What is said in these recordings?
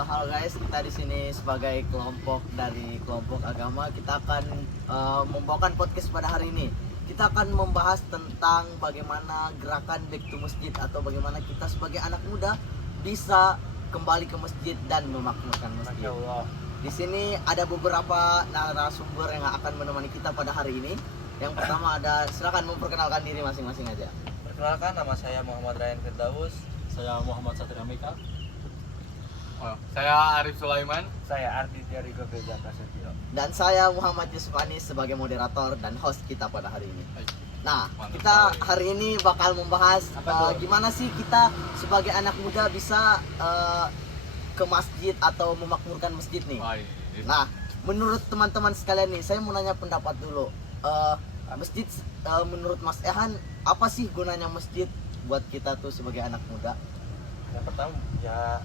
Halo guys, kita di sini sebagai kelompok dari kelompok agama. Kita akan membawakan podcast pada hari ini. Kita akan membahas tentang bagaimana gerakan back to masjid atau bagaimana kita sebagai anak muda bisa kembali ke masjid dan memakmurkan masjid. Di sini ada beberapa narasumber yang akan menemani kita pada hari ini. Yang pertama ada, silakan memperkenalkan diri masing-masing aja. Perkenalkan, nama saya Muhammad Ryan Firdaus. Saya Muhammad Satria Mika. Saya Arif Sulaiman. Saya Arditya Rigo Firza Prasetyo. Dan saya Muhammad Yusuf Anis sebagai moderator dan host kita pada hari ini. Nah, Mantap kita sekali. hari ini bakal membahas gimana sih kita sebagai anak muda bisa ke masjid atau memakmurkan masjid nih. Nah, menurut teman-teman sekalian nih, saya mau nanya pendapat dulu. Masjid menurut Mas Ehan, apa sih gunanya masjid buat kita tuh sebagai anak muda? Yang pertama ya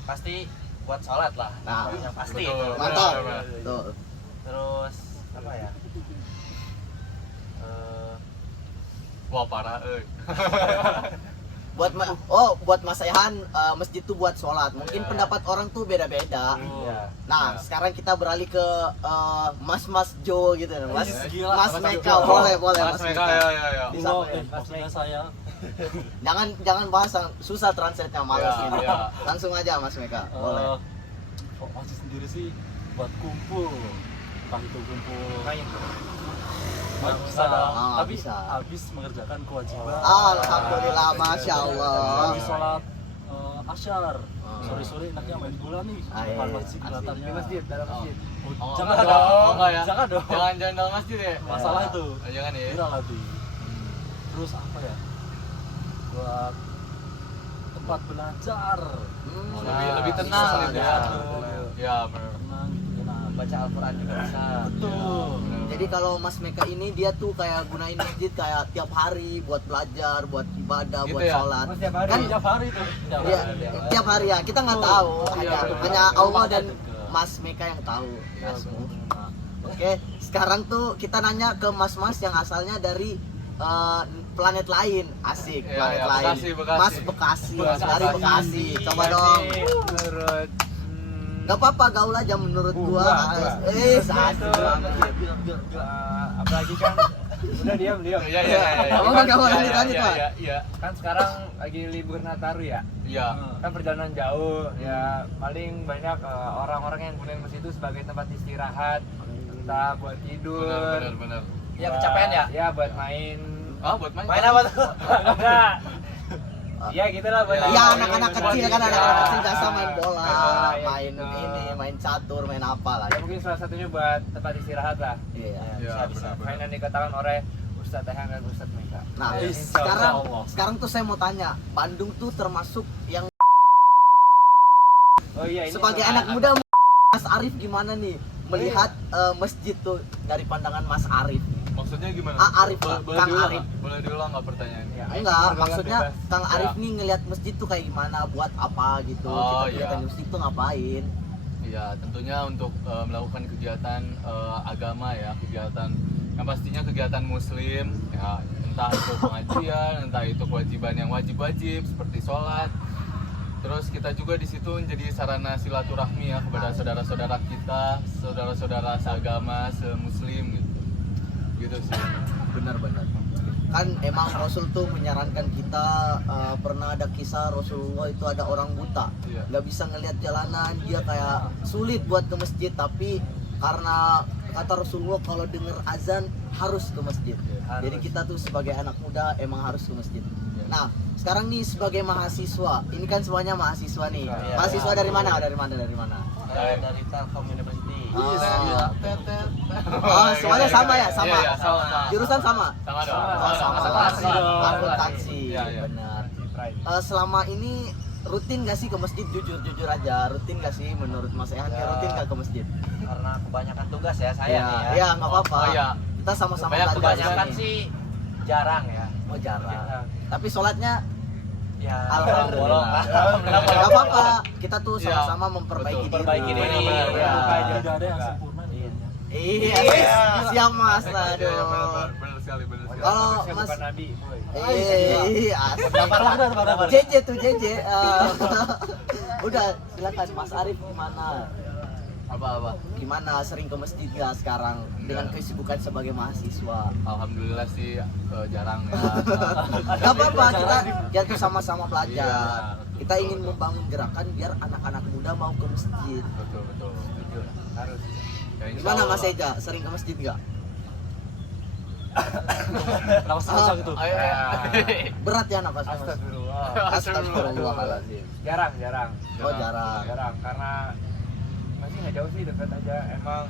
pasti buat sholat lah. Nah, yang pasti. betul. Mantap. Benar. Tuh. Terus apa ya? Wah parah, Buat Mas Ehan, masjid tuh buat sholat. Mungkin Iya. pendapat orang tuh beda-beda. Iya. Nah, Ya. sekarang kita beralih ke Mas Jo gitu. Mas Gila, Mas Mas Meka, Jo. boleh Mas Mas Meka, Meka. ya. Bisa, maksudnya saya. Jangan bahas yang susah translate-nya, malas Ya, ini. ya. Langsung aja Mas Meka, boleh. Kok masih sendiri sih buat kumpul. Entah itu kumpul. Nggak bisa. Tapi bisa. habis mengerjakan kewajiban. Alhamdulillah, Masya Allah. Habis sholat asyar. Sore-sore enaknya main bola nih. Ah, Depan iya. masjid Asik. kelihatannya. Di masjid, dalam masjid. Oh, Jangan jangan dong. dong. Enggak ya? Jangan dong. Jangan dalam masjid ya. Masalah itu. Jangan ya. Viral nanti. Terus apa ya? Buat tempat belajar. Lebih tenang bisa, gitu bisa. ya. Ya, benar. Tenang gitu enak. Baca Al-Quran juga bisa. Betul. Jadi kalau Mas Meka ini dia tuh kayak gunain masjid kayak tiap hari buat belajar, buat ibadah, Gitu buat ya? sholat. Oh, tiap hari? Kan Tiap hari tuh. Tiap ya, hari. tiap hari ya. Kita nggak tahu. Iya, betul. Hanya Allah dan Juga. Mas Meka yang tahu. Iya, benar. Oke, sekarang tuh kita nanya ke mas-mas yang asalnya dari planet lain. Asik, Iya, planet iya, lain. Bekasi. Mas Bekasi, Bekasi. dari Bekasi. Coba dong. Menurut Gak apa-apa, gaul aja menurut gua. Enggak. Asik banget. apalagi kan udah diam. Iya. Gak mau lanjut, Pak. Iya. Kan sekarang lagi libur Nataru ya. Iya. Kan perjalanan jauh ya, paling banyak orang-orang yang gunain masjid itu sebagai tempat istirahat, entah buat tidur, Benar. ya kecapean ya, ya buat main. Buat main. Main apa tuh? Enggak. Iya gitulah buat. Ya anak-anak kecil kan, anak-anak kecil biasa main bola, ya, main gitu. ini, main catur, main apa lah. Ya mungkin salah satunya buat tempat istirahat lah. Iya. Iya, Bisa. benar. Main yang dikatakan oleh Ustadz Ehan dan Ustadz Meka. Nah, Insya Allah. sekarang tuh saya mau tanya, Bandung tuh termasuk yang Oh iya, ini sebagai soal- anak muda, Mas Arif gimana nih melihat masjid tuh dari pandangan Mas Arif? Maksudnya gimana? Arif, Boleh Kang diulang Arif. nggak? Boleh diulang nggak pertanyaannya? Ya, Enggak, pergaulan maksudnya bebas. Kang Arif Ya. nih ngelihat masjid tuh kayak gimana, buat apa gitu. Oh, Kita iya. kelihatan di masjid tuh ngapain? Iya, tentunya untuk melakukan kegiatan agama ya, kegiatan yang pastinya kegiatan muslim ya, entah itu pengajian, entah itu kewajiban yang wajib-wajib seperti sholat. Terus kita juga di situ menjadi sarana silaturahmi ya kepada saudara-saudara kita, saudara-saudara seagama, semuslim gitu. Gitu sih. Benar-benar. Kan emang Rasul tuh menyarankan kita, pernah ada kisah Rasulullah itu ada orang buta, Iya. nggak bisa ngelihat jalanan, dia kayak sulit buat ke masjid, tapi karena kata Rasulullah kalau dengar azan harus ke masjid. Harus. Jadi kita tuh sebagai anak muda emang harus ke masjid. Iya. Nah, sekarang nih sebagai mahasiswa, ini kan semuanya mahasiswa nih. Iya. Mahasiswa dari mana? Dari mana? Dari Telkom University. Oh. Iya. Oh, semuanya sama ya? Sama? Iya, sama. Jurusan sama? Sama dong. Oh, sama. Akuntansi dong. Akuntansi, Iya, iya. benar. Pride. Selama ini rutin gak sih ke masjid? Jujur aja, rutin gak sih menurut Mas Ehan? Ya. Rutin gak ke masjid? Karena kebanyakan tugas ya saya Iya, nih ya. iya, nggak apa-apa. Oh, iya. Kita sama-sama Banyak belajar Kebanyakan di sini. sih jarang ya. Oh, jarang. Jarang. Tapi sholatnya Ya. Alhamdulillah. Alhamdulillah. nggak apa-apa. Kita tuh Iya, sama-sama memperbaiki betul. diri. Perbaiki diri. Benar, Iya. Tidak ada yang sempurna di dunia. Iya, Iya. siap Mas. Iya, Aduh. benar sekali. Kalau Saya Mas, bukan nabi, boy. asik. Dapat. JJ tuh JJ. Udah, silakan Mas Arif gimana? Apa-apa? Gimana, sering ke masjid nggak sekarang dengan kesibukan sebagai mahasiswa? Alhamdulillah sih jarang ya. Gak apa-apa, kita sama-sama Iya, belajar. betul, Kita betul, ingin betul. membangun gerakan biar anak-anak muda mau ke masjid. Betul betul. Setuju lah, harus. Ya, insya Gimana Mas Allah. Eja, sering ke masjid nggak? Kenapa susah gitu? Ayo, ayo. Berat ya nafas Mas? Astagfirullah. Astagfirullahaladzim. Jarang. Oh jarang. Jarang karena masih nggak jauh sih, dekat aja. Emang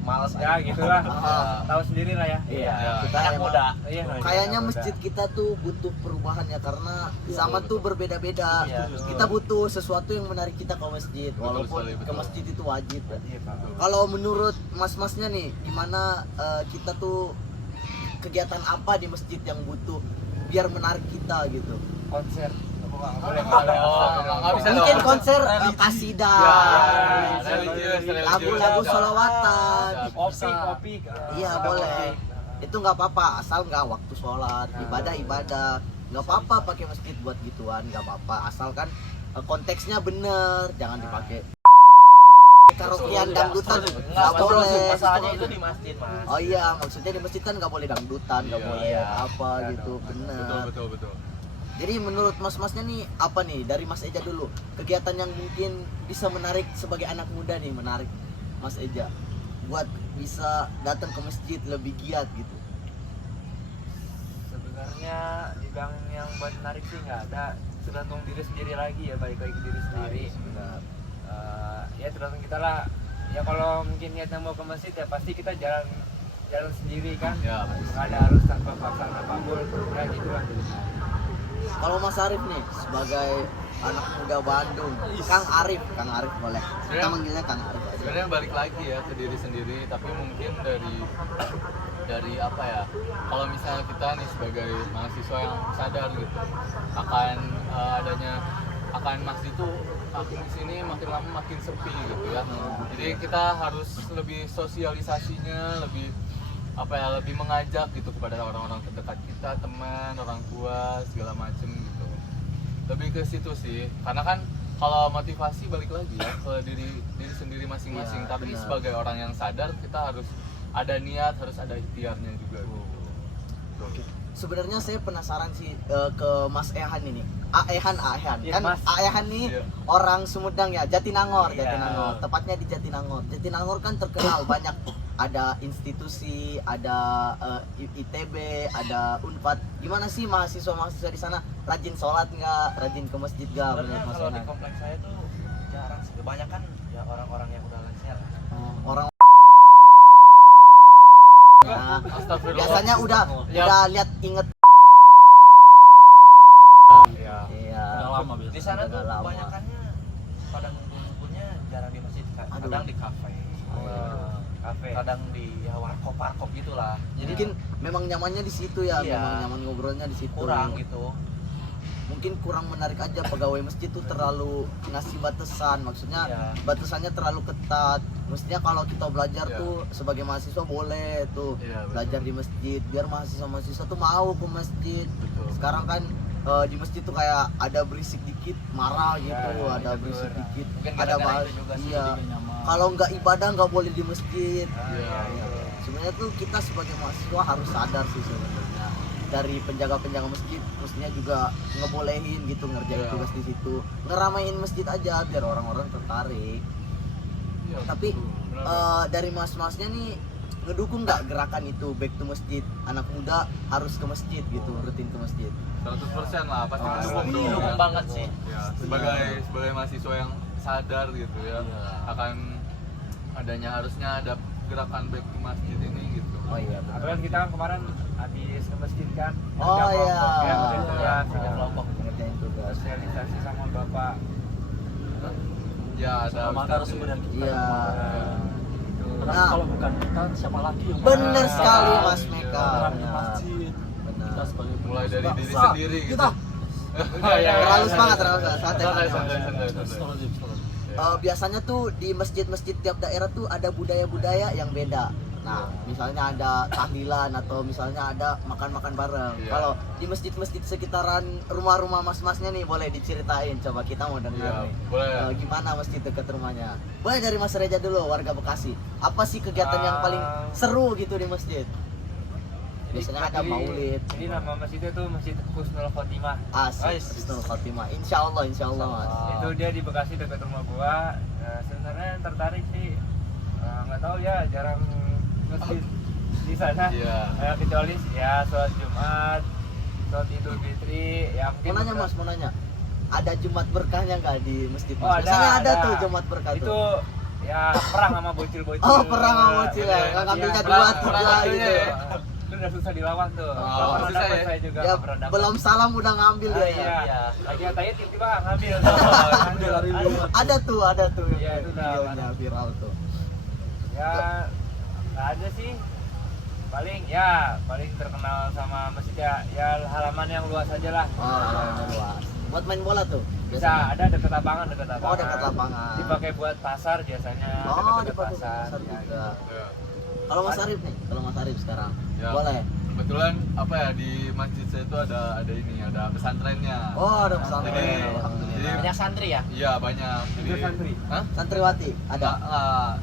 Males ya gitulah. Ah. Tahu sendiri lah ya. Iya, Ya, kita anak emang muda. Iya, kayaknya anak muda. masjid kita tuh butuh perubahan ya karena zaman tuh berbeda-beda. Iya, Kita butuh sesuatu yang menarik kita ke masjid, walaupun sekali, ke betul. masjid itu wajib. Iya, Pak. Kalau menurut mas-masnya nih, gimana kita tuh kegiatan apa di masjid yang butuh biar menarik kita gitu? Konser. Boleh. Nggak bisa Mungkin dong. konser Ya, kasidah, religius. lagu-lagu Ya. sholawatan. Kopi. Iya boleh. Itu nggak apa-apa asal nggak waktu sholat, ibadah. Nggak apa-apa pakai masjid buat gituan, nggak apa-apa asalkan konteksnya bener, jangan dipakai karaokean dangdutan nggak boleh. Masalahnya itu di masjid, Mas. Oh iya, maksudnya di masjid kan nggak boleh dangdutan, nggak Iya, boleh iya. apa Iya gitu, dong. bener. Betul. Jadi menurut mas-masnya nih apa nih dari Mas Eja dulu kegiatan yang mungkin bisa menarik sebagai anak muda nih, menarik Mas Eja buat bisa datang ke masjid lebih giat gitu. Sebenarnya dibilang yang buat menarik sih nggak ada, tergantung diri sendiri lagi ya, balik lagi ke diri sendiri. Ya tergantung kita lah. Ya kalau mungkin niatnya mau ke masjid ya pasti kita jalan sendiri kan. Ya, Nggak ada harus tanpa paksaan apapun. Ya gitu lah. Kalau Mas Arif nih sebagai anak muda Bandung, Kang Arif boleh. Kita manggilnya Kang Arif aja. Sebenarnya balik lagi ya ke diri sendiri, tapi mungkin dari apa ya? Kalau misalnya kita nih sebagai mahasiswa yang sadar gitu akan masjid itu makin di sini makin lama makin sepi gitu ya. Jadi kita harus lebih sosialisasinya, lebih mengajak gitu kepada orang-orang terdekat kita, teman, orang tua, segala macem gitu. Lebih ke situ sih, karena kan kalau motivasi balik lagi ya ke diri sendiri masing-masing. Iya, Tapi benar. sebagai orang yang sadar kita harus ada niat, harus ada ikhtiarnya juga. Sebenarnya saya penasaran sih ke Mas Ehan ini. Ehan Iya, kan Mas. Ehan nih Iya. orang Sumedang ya, Jatinangor. Iya. Tepatnya di Jatinangor. Jatinangor kan terkenal banyak, ada institusi, ada ITB, ada Unpad. Gimana sih mahasiswa di sana? Rajin sholat nggak? Rajin ke masjid nggak? Sebenarnya Menurut Mas kalau di Ehan? kompleks saya tuh jarang sih. Kebanyakan ya orang-orang yang udah lansia lah. Orang ya, Astagfirullah. biasanya udah lihat inget. Ya. Iya. Udah lama biasa. Di sana Udah tuh lama. kebanyakannya Pada ngumpul-ngumpulnya jarang di masjid, Aduh. kadang di kafe. Kafe. Kadang di ya warkop gitulah. Jadi Mungkin memang nyamannya di situ ya, Iya. memang nyaman ngobrolnya di situ. kurang gitu. Mungkin kurang menarik aja, pegawai masjid tuh terlalu ngasih batasan, maksudnya Iya. batasannya terlalu ketat. Mestinya kalau kita belajar Iya. tuh sebagai mahasiswa boleh tuh Iya, betul. belajar di masjid biar mahasiswa tuh mau ke masjid. Betul. Sekarang kan di masjid tuh kayak ada berisik dikit marah gitu, Ya, ada itu berisik bener. dikit, Mungkin ada gara-gara bahas. itu juga sih Iya. jadi nyaman. Kalau nggak ibadah nggak boleh di masjid. Iya. Sebenarnya tuh kita sebagai mahasiswa harus sadar sih sebenarnya. Dari penjaga-penjaga masjid mestinya juga ngebolehin gitu ngerjain Iya. tugas di situ, ngeramein masjid aja biar orang-orang tertarik. Iya, Tapi benar. dari mas-masnya nih ngedukung nggak gerakan itu back to masjid, anak muda harus ke masjid gitu, rutin ke masjid. 100% lah pasti Oh, mendukung iya. dong, Dukung ya. banget sih. Ya, sebagai mahasiswa yang sadar gitu ya Iya. akan harusnya ada gerakan back to masjid ini gitu. Oh iya benar. Apalagi kita kan kemarin habis ke masjid kan. Oh, kerja iya. kelompok, ya, Oh, gitu iya. ya, Kerja kelompok. Ngerjain tugas. sosialisasi sama bapak. Ya ada Sama narasumber yang kita. Iya. Karena Nah. kalau bukan kita siapa lagi yang Bener Nah, sekali iya. Mas Meka. Orang di Benar. masjid. Benar. Kita sebagai mulai dari bangsa, diri sendiri gitu. Kita. Terlalu semangat, terlalu semangat. Santai, Santai, santai. santai, santai. Astagfirullahaladzim. Biasanya tuh di masjid-masjid tiap daerah tuh ada budaya-budaya yang beda. Nah, misalnya ada tahlilan atau misalnya ada makan-makan bareng. Iya. Kalau di masjid-masjid sekitaran rumah-rumah mas-masnya nih boleh diceritain. Coba kita mau dengar Iya, nih. boleh. Gimana masjid dekat rumahnya? Boleh dari Mas Reja dulu, warga Bekasi. Apa sih kegiatan yang paling seru gitu di masjid? Biasanya ada maulid. Jadi nama masjidnya tuh Masjid Husnul Khotimah. Asik, Husnul Khotimah. Insya Allah Mas. Itu dia di Bekasi dekat rumah gua. Nah, sebenarnya tertarik sih. Nggak tahu ya, jarang masjid di sana. Iya. Kecuali ya sholat Jumat, sholat Idul Fitri, ya mungkin. Mau nanya Mas, mau nanya. Ada Jumat berkahnya nggak di masjid? Oh, Mas? Biasanya ada ada. tuh Jumat berkah Itu tuh. ya perang sama bocil-bocil. Oh, perang sama bocil ya. Iya, Ngambilnya iya, dua, perang tiga ngambilnya gitu. ya. Itu udah susah dilawan tuh. Oh, Nggak pernah susah dapet ya? saya juga Ya, nggak pernah dapet. belum salam udah ngambil dia ya. Iya. Lagi ngatanya tiba-tiba ngambil. Udah lari lewat. Ada tuh. Iya, itu udah videonya viral tuh. Ya nggak ada sih. Paling terkenal sama masjid ya halaman yang luas aja lah. Oh, luas. Buat main bola tuh. Bisa ada dekat lapangan. Oh, dekat lapangan. Dipakai buat pasar biasanya. Oh, dekat-dekat dipakai pasar ya, juga. Ya. Kalau Mas Arif nih, kalau Mas Arif sekarang. Ya. Boleh. Kebetulan apa ya di masjid saya itu ada pesantrennya. Oh, ada pesantren. Jadi- Alhamdulillah. Banyak santri ya? Iya banyak. Itu santri? Hah? Santriwati ada.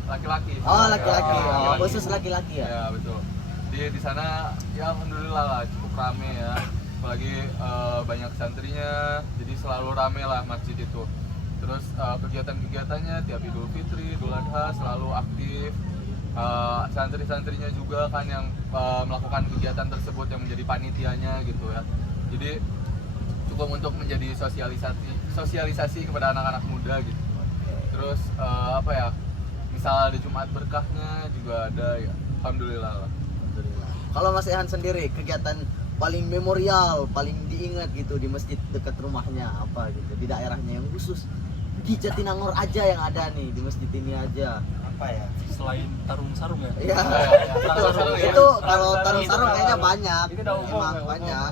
Laki-laki. Oh, laki-laki. Ya, Oh, laki-laki. khusus laki-laki ya. Ya betul. Di sana ya alhamdulillah lah cukup rame ya. Apalagi banyak santrinya, jadi selalu rame lah masjid itu. Terus kegiatan-kegiatannya tiap Idul Fitri, Idul Adha selalu aktif. Santri-santrinya juga kan yang melakukan kegiatan tersebut yang menjadi panitianya gitu ya. Jadi cukup untuk menjadi sosialisasi kepada anak-anak muda gitu. Terus apa ya? Misal ada Jumat berkahnya juga ada ya. Alhamdulillah lah. Alhamdulillah. Kalau Mas Ehan sendiri kegiatan paling memorial, paling diingat gitu di masjid dekat rumahnya apa gitu, di daerahnya yang khusus di Jatinangor aja yang ada nih di masjid ini aja. Apa ya? Selain tarung sarung ya? Iya. Tarung-sarung ya? Itu kalau tarung sarung kayaknya banyak. Itu udah umum, Emang ya, umum. banyak.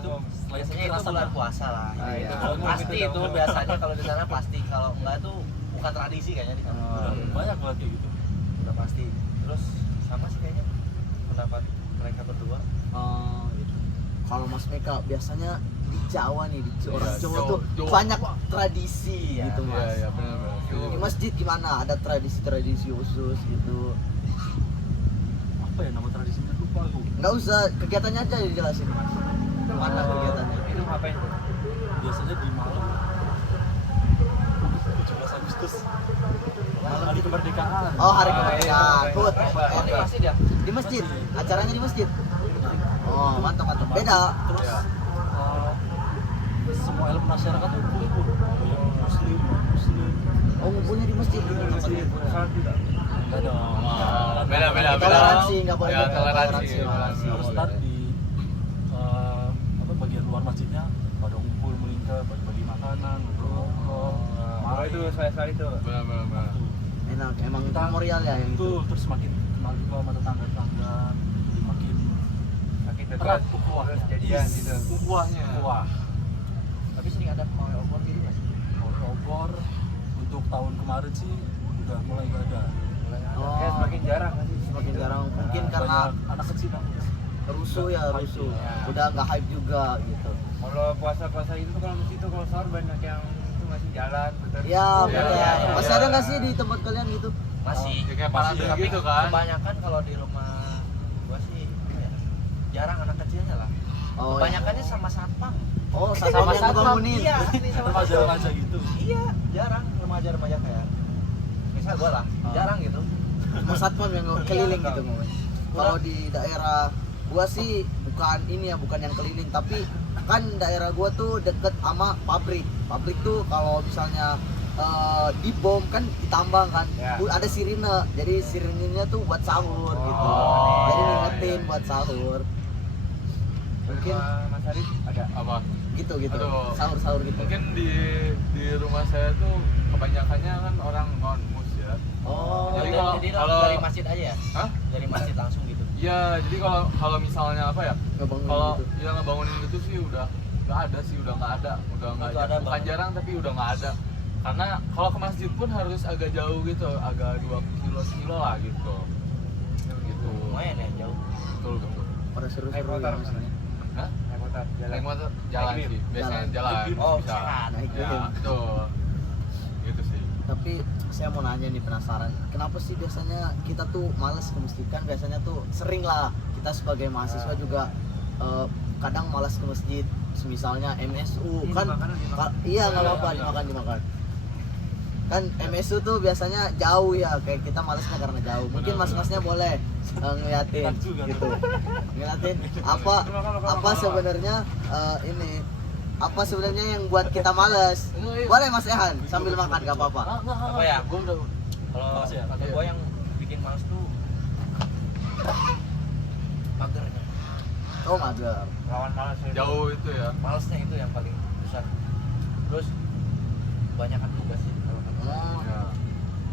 Biasanya itu bulan puasa lah. Iya. Pasti itu biasanya kalau di sana pasti, kalau enggak tuh bukan tradisi kayaknya di sana. Banyak banget kayak gitu. Udah pasti. Terus sama sih kayaknya pendapat mereka berdua. Oh, gitu. Kalau Mas Meka biasanya di Jawa nih, di orang Iya, Jawa Jawa- tuh Jawa. banyak tradisi gitu Iya Mas. iya benar-benar. Di masjid gimana? Ada tradisi-tradisi khusus gitu? Apa ya nama tradisinya lupa aku. Nggak usah, kegiatannya aja dijelasin Mas. Mana kegiatannya? Itu ngapain tuh? Biasanya di malam 17 Agustus. Malam hari kemerdekaan. Oh, hari Ah, kemerdekaan. iya, Hut. iya. Ini pasti dah. Di masjid. Acaranya di masjid. Oh, mantap. Beda. Terus Iya. semua elemen masyarakat tuh kumpul. Yang muslim, non-muslim. Oh, ngumpulnya di masjid. Sholat tidak? Enggak dong. Beda. Toleransi, nggak boleh Ya, beda. toleransi. Terus ntar di bagian luar masjidnya pada kumpul melingkar, bagi-bagi makanan, ngobrol-ngobrol. Oh, itu sekali tuh. Benar. Enak, emang memorial ya yang Itu itu. terus makin kenal juga sama tetangga-tetangga, jadi makin Makin erat dekat. ukhuwahnya. Terus jadian gitu. Ukhuwahnya. Wah, Tapi sering ada pawai obor gitu mas. kalau obor untuk tahun kemarin sih udah mulai gak ada. Oh. Kayak semakin jarang kan sih. Semakin jarang. Mungkin karena Banyak anak kecil kan. rusuh ya, rusuh. Udah nggak hype juga gitu. Kalau puasa-puasa itu tuh kalau masjid itu kalau sahur banyak yang itu masih jalan putar. Ya, Iya, benar. iya. Masih ada nggak sih di tempat kalian gitu? Masih. Ya, kayak parade Tapi gitu kan. kebanyakan kalau di rumah gua sih ya, jarang anak kecilnya lah. Oh, Kebanyakannya sama satpam. Oh, sama yang ngebangunin. Iya, ini sama Remaja-remaja gitu. Iya, jarang remaja-remaja kayak misal gua lah, jarang gitu. Mas satpam yang keliling gitu ngomong. Kalau di daerah gua sih bukan yang keliling, tapi kan daerah gua tuh deket sama pabrik. Pabrik tuh kalau misalnya dibom kan ditambang kan, Ya. ada sirine, jadi sirinenya tuh buat sahur gitu. Oh, Jadi iya, ngingetin iya. buat sahur. Mungkin Mas Arif ada. Apa? gitu Aduh. sahur gitu. Mungkin di rumah saya tuh kebanyakannya kan orang non mus ya. Oh, Jadi Jadi kalau- dari masjid aja ya? Hah? Dari masjid langsung gitu. Iya, jadi kalau misalnya apa ya? ngebangun Kalau gitu. ya ngebangunin itu sih udah nggak ada, udah nggak ada Itu ada bukan banget. jarang tapi udah nggak ada. Karena kalau ke masjid pun harus agak jauh gitu, agak 2 kilo lah gitu. Gitu lumayan ya jauh. Betul. Pada Naik seru-seru motor ya maksudnya. Hah? naik motor jalan. Naik motor jalan Naik sih, biasanya jalan. Oh, bisa. sehat. Naik Ya, game. betul. Gitu sih. Tapi saya mau nanya nih, penasaran, kenapa sih biasanya kita tuh males ke masjid? Kan biasanya tuh sering lah kita sebagai mahasiswa juga kadang malas ke masjid, misalnya MSU Ini kan makanan dimakan. iya nggak apa-apa dimakan kan MSU tuh biasanya jauh ya, kayak kita malesnya karena jauh. Mungkin Benar, mas-masnya boleh ngeliatin Enak juga gitu, ngeliatin apa sebenarnya apa sebenarnya yang buat kita males. Boleh Mas Ehan sambil makan gak apa-apa. Apa ya? Gua udah Kalau Makasih ya. kata gua yang bikin males tuh magernya. Oh mager. Lawan malas itu. jauh itu ya. Malesnya itu yang paling besar. Terus kebanyakan tugas sih kalau kata gua. Ya.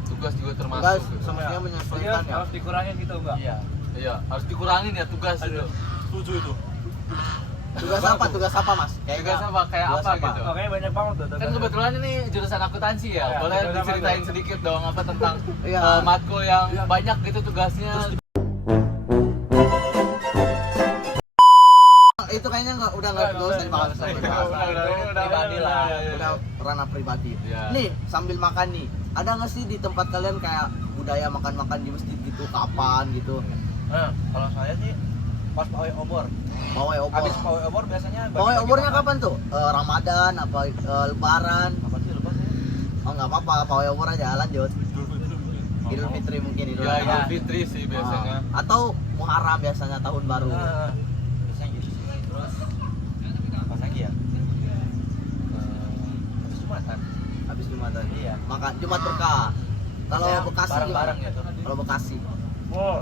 Tugas juga termasuk. Enggak, gitu. semestinya Iya, menyesuaikan ya. harus dikurangin gitu enggak? Iya. Iya, harus dikurangin ya tugas itu. Setuju itu. Tugas apa? Tugas apa Mas? Tugas apa kayak tugas apa apa? gitu. Makanya banyak banget tuh. Kan kebetulan ini jurusan akuntansi ya. Ya, Boleh jurusan diceritain apa? sedikit dong apa tentang Iya. matkul yang banyak gitu tugasnya. Itu kayaknya udah nggak usah dibahas. Udah Pribadi lah. Udah ranah pribadi. Iya. Nih sambil makan nih, ada nggak sih di tempat kalian kayak budaya makan-makan di masjid gitu? Kapan gitu? Nah, kalau saya sih pas pawai obor. Pawai obor. Habis pawai obor biasanya Pawai bagi-bagi obornya makan. kapan tuh? Ramadan apa Lebaran? Apa sih lepas ya? Oh nggak apa-apa, pawai obor aja lanjut. Idul Fitri mungkin Idul Ya, Idul Adha. Fitri sih biasanya. Atau Muharram biasanya tahun baru. Nah, biasanya gitu sih. Terus apa lagi ya? Habis Jumatan. Habis Jumatan. Iya. Makan Jumat berkah. Kalau Biasanya Bekasi gimana? bareng-bareng gitu. Kalau Bekasi. Wow.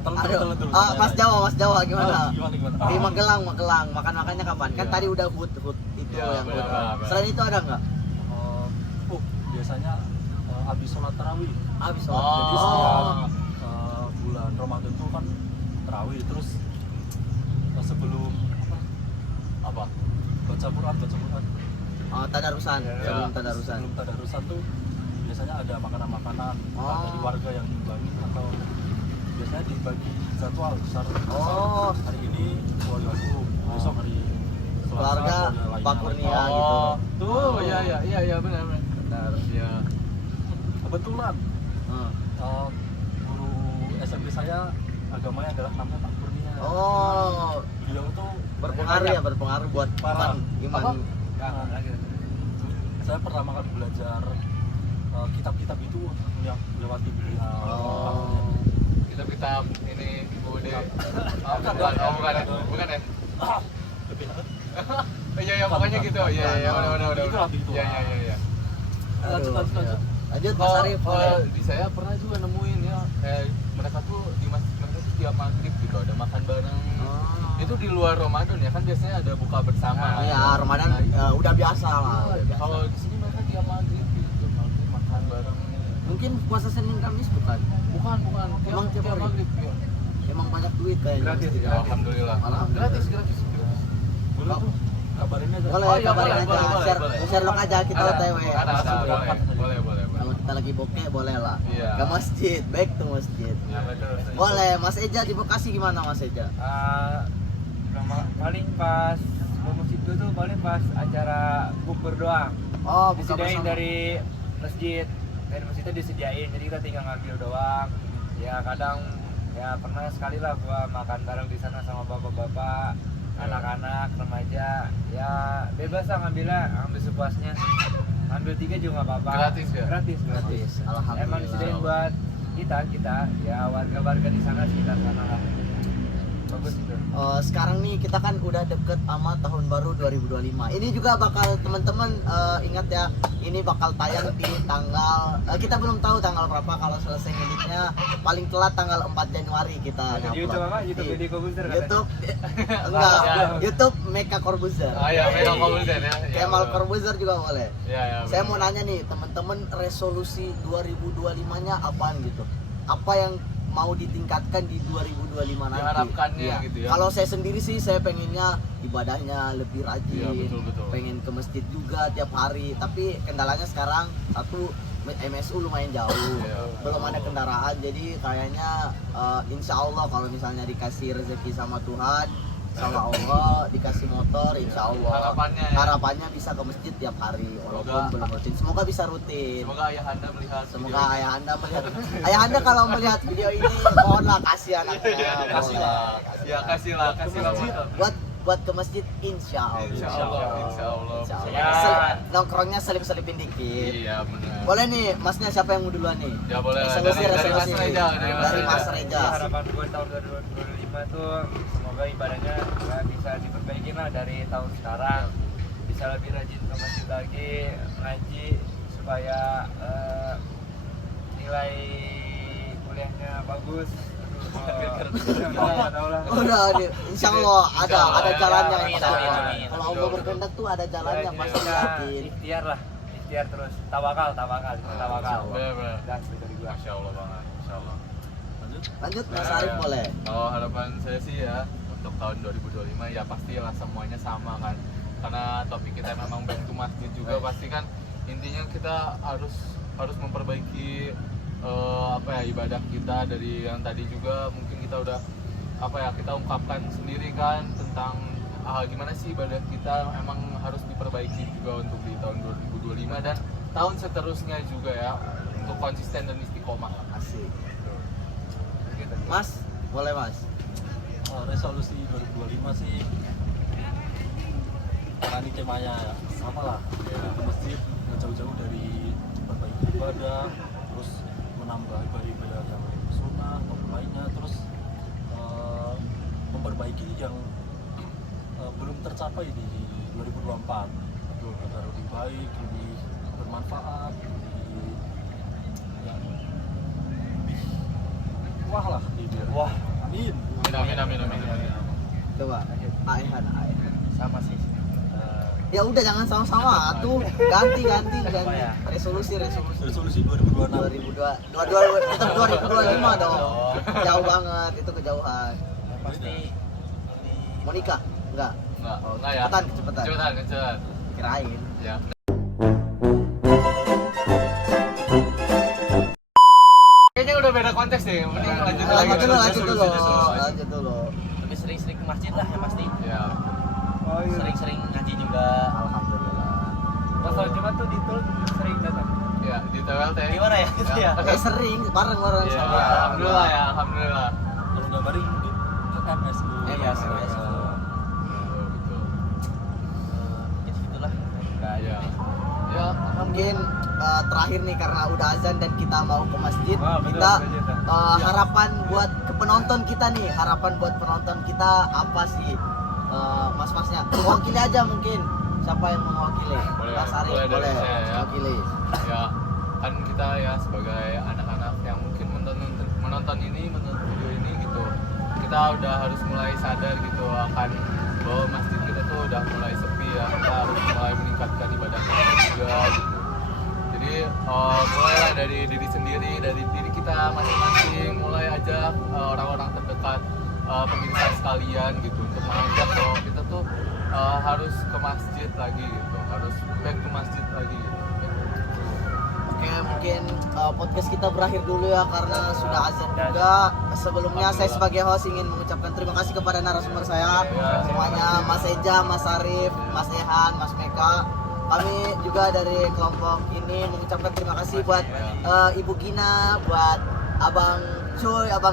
Aduh, Mas Jawa gimana? Gimana? Di Magelang, makan-makannya kapan? Kan Iya. tadi udah food itu Iya, yang benar, food. benar. Selain itu ada nggak? Biasanya habis sholat tarawih. Habis Oh. Jadi sholat. setiap bulan Ramadan tuh kan tarawih, terus sebelum Apa? baca Quran. Tadarusan, Iya. sebelum tadarusan. Sebelum tadarusan tuh biasanya ada makanan-makanan Oh. dari warga yang nyumbangin, atau biasanya dibagi jadwal besar. Oh. Hari ini keluargaku, besok hari Selasa Keluarga lainnya. Pak Kurnia gitu. Oh, tuh, iya benar. Benar. Iya. Kebetulan Hmm. guru SMP saya agamanya adalah namanya Pak Kurnia. Oh, Beliau tuh berpengaruh buat Parah. iman. Apa? Enggak lagi. Saya pertama kali belajar kitab-kitab itu melewati beliau. Oh. Kitab-kitab ini Ibu De. Bukan ya? Lebih Iya, pokoknya gitu. Iya, udah. Begitulah, begitu. Iya. lanjut. Iya. Lanjut Mas Arif. boleh. Di saya pernah juga nemuin ya, kayak mereka tuh di masjid mereka tuh tiap maghrib gitu ada makan bareng. Oh. Itu di luar Ramadan ya, kan biasanya ada buka bersama. Iya, Ramadan Nah, itu. udah biasa lah. udah biasa. Kalau di sini mereka tiap maghrib gitu, maghrib makan bareng. Mungkin puasa Senin Kamis bukan? Bukan. Emang tiap hari? maghrib ya. Emang banyak duit kayaknya. Gratis, Masjid. ya? Alhamdulillah. Alhamdulillah. Gratis. Boleh tuh kabarin aja. Boleh, Oh, iya, kabarin boleh, aja. boleh, Share, boleh. Share aja kita Ada, OTW. boleh. Kalau kita lagi bokeh boleh lah. Iya. Ke masjid, back to masjid. Iya, betul. Boleh, Mas Eja di Bekasi gimana Mas Eja? Paling pas ke masjid tuh paling pas acara bukber doang. Oh, buka Disediain bersama. dari masjid itu disediain, jadi kita tinggal ngambil doang. Ya kadang ya pernah sekali lah gua makan bareng di sana sama bapak-bapak, anak-anak, remaja. Ya bebas lah ngambilnya, ambil sepuasnya. Ambil 3 juga nggak apa-apa. Gratis ya? Gratis. Alhamdulillah. Emang disediain buat kita ya warga-warga di sana sekitar sana lah. Bagus itu. Sekarang nih kita kan udah deket sama tahun baru 2025. Ini juga bakal teman-teman ingat ya, ini bakal tayang di tanggal kita belum tahu tanggal berapa, kalau selesai ngeditnya paling telat tanggal 4 Januari kita Di YouTube apa? YouTube Di Deddy Kobuzer katanya. YouTube enggak, Ya. YouTube Meka Corbuzier. Oh iya, Mega Komulden ya. Iya, Kemal betul. Corbuzier juga boleh. Iya. Saya betul. mau nanya nih teman-teman, resolusi 2025-nya apaan gitu? Apa yang mau ditingkatkan di 2025 nanti? Diharapkannya Iya. gitu ya. Kalau saya sendiri sih saya pengennya ibadahnya lebih rajin. Iya, betul. Pengen ke masjid juga tiap hari. Tapi kendalanya sekarang satu MSU lumayan jauh, belum ada kendaraan, jadi kayaknya insya Allah kalau misalnya dikasih rezeki sama Tuhan, sama Allah, dikasih motor, insya Allah harapannya bisa ke masjid tiap hari walaupun belum rutin. Semoga bisa rutin. Semoga ayah anda melihat. Semoga ayah anda melihat. Ayah anda kalau melihat video ini, mohonlah kasih anaknya. Kasihlah Buat ke masjid, insya Allah. Insya Allah. Nongkrongnya selip-selipin dikit. Iya benar. Boleh nih, masnya siapa yang mau duluan nih? Ya boleh. Resolusi. Dari Mas Reza. Dari Mas Reza. Harapan gue tahun 2025 tuh semoga ibadahnya bisa diperbaiki lah dari tahun sekarang, bisa lebih rajin ke masjid lagi, ngaji supaya nilai kuliahnya bagus. Udah, insya Allah ada jalannya. Amin, Insya Allah. amin. Kalau Allah berkehendak tuh ada jalannya, pasti yakin. Ikhtiar terus, tawakal. Benar. Gas dari gua. Masya Allah banget. Masya Allah. Lanjut Mas Arif boleh. Kalau harapan saya sih ya untuk tahun 2025 ya pastilah semuanya sama kan. Karena topik kita memang back to masjid juga, pasti kan intinya kita harus memperbaiki ibadah kita dari yang tadi juga mungkin kita udah kita ungkapkan sendiri kan tentang gimana sih ibadah kita emang harus diperbaiki juga untuk di tahun 2025 dan tahun seterusnya juga ya untuk konsisten dan istiqomah. Asik. Mas, boleh Mas. Resolusi 2025 sih karena ini temanya sama lah ke masjid, nggak jauh-jauh dari perbaiki ibadah, terus menambah ibadah yang sunnah maupun lainnya, terus memperbaiki yang belum tercapai di 2024 agar lebih baik, lebih bermanfaat, lebih wah lah wah, amin. Amin. Coba. Aihan. Sama sih. Ya udah jangan sama-sama, tuh ganti. Resolusi. Resolusi 2026 itu 2025 dong. Jauh banget, itu kejauhan. Pasti Mau nikah? Enggak. Enggak ya. Kecepatan. Kirain. Ya. Kayaknya udah beda konteks deh. Mending lanjut dulu. Lanjut dulu. lebih sering-sering ke masjid lah yang pasti. Ya. Sering-sering ngaji juga. Alhamdulillah. Pas sholat Jumat tuh Ditul sering datang. Ya, di TWLT. Gimana ya gitu ya? Sering bareng-bareng Ya, sama. alhamdulillah. kalau nggak bareng mungkin ke MS dulu. Iya, betul. Betul. Mungkin segitulah. Ya. Ya, Mungkin terakhir nih karena udah azan dan kita mau ke masjid, Betul, kita lanjut. harapan buat penonton kita apa sih? Mas-masnya mewakili aja mungkin, siapa yang mau mewakili? Boleh, Mas Arif boleh dari boleh saya, ya. mewakili. ya kan kita ya sebagai anak-anak yang mungkin menonton video ini gitu, kita udah harus mulai sadar gitu akan bahwa masjid kita tuh udah mulai sepi ya, kita harus mulai meningkatkan ibadah kita juga gitu. Jadi mulailah dari diri sendiri, dari diri kita masing-masing, mulai ajak orang-orang terdekat, pemirsa sekalian gitu untuk mengajak bahwa kita tuh harus ke masjid lagi gitu, harus back ke masjid lagi gitu. Oke, mungkin podcast kita berakhir dulu ya karena sudah azan juga. Sebelumnya saya sebagai host ingin mengucapkan terima kasih kepada narasumber saya semuanya, Mas Eja, Mas Arif, Mas Ehan, Mas Meka. Kami juga dari kelompok ini mengucapkan terima kasih buat Ibu Gina, buat Abang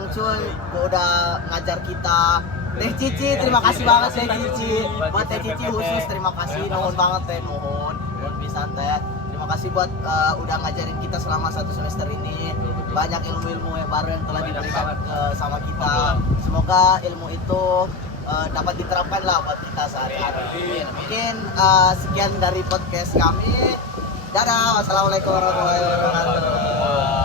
Cuy udah ngajar kita. Teh Cici, terima kasih banget Teh Cici. Buat Teh Cici khusus terima kasih, nuhun banget Teh, nuhun pisan Teh. Terima kasih buat udah ngajarin kita selama 1 semester ini. Banyak ilmu-ilmu yang baru yang telah diberikan sama kita. Semoga ilmu itu dapat diterapkan lah buat kita sehari-hari. Mungkin sekian dari podcast kami. Dadah, wassalamualaikum warahmatullahi wabarakatuh.